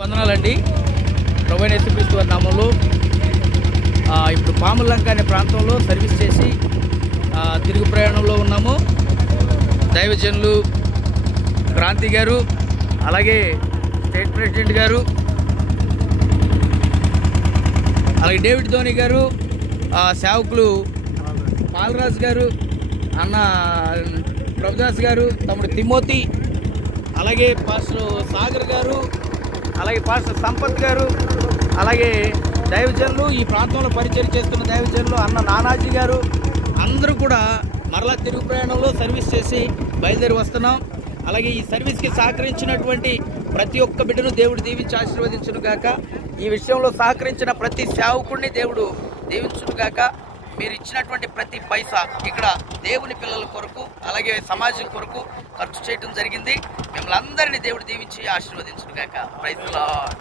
వందనాలండి. ప్రభువైన యేసుక్రీస్తు వారి నామములో ఇప్పుడు పాములంక అనే ప్రాంతంలో సర్వీస్ చేసి తిరుగు ప్రయాణంలో ఉన్నాము. దైవజనులు క్రాంతి గారు, అలాగే స్టేట్ ప్రెసిడెంట్ గారు, అలాగే డేవిడ్ ధోని గారు, సేవకులు పాలరాజు గారు, అన్న ప్రభుదాస్ గారు, తమ్ముడు తిమోతి, అలాగే పాస్టర్ సాగర్ గారు, అలాగే పాస్టర్ సంపత్ గారు, అలాగే దైవజనులు, ఈ ప్రాంతంలో పరిచయం చేస్తున్న దైవజనులు అన్న నానాజీ గారు, అందరూ కూడా మరలా తిరుగు ప్రయాణంలో సర్వీస్ చేసి బయలుదేరి వస్తున్నాం. అలాగే ఈ సర్వీస్కి సహకరించినటువంటి ప్రతి ఒక్క బిడ్డను దేవుడు దీవించి ఆశీర్వదించును గాక. ఈ విషయంలో సహకరించిన ప్రతి సేవకుడిని దేవుడు దీవించును గాక. మీరు ఇచ్చినటువంటి ప్రతి పైసా ఇక్కడ దేవుని పిల్లల కొరకు, అలాగే సమాజం కొరకు ఖర్చు చేయడం జరిగింది. మిమ్మల్ని అందరినీ దేవుడు దీవించి ఆశీర్వదించును గాక. Praise the lord.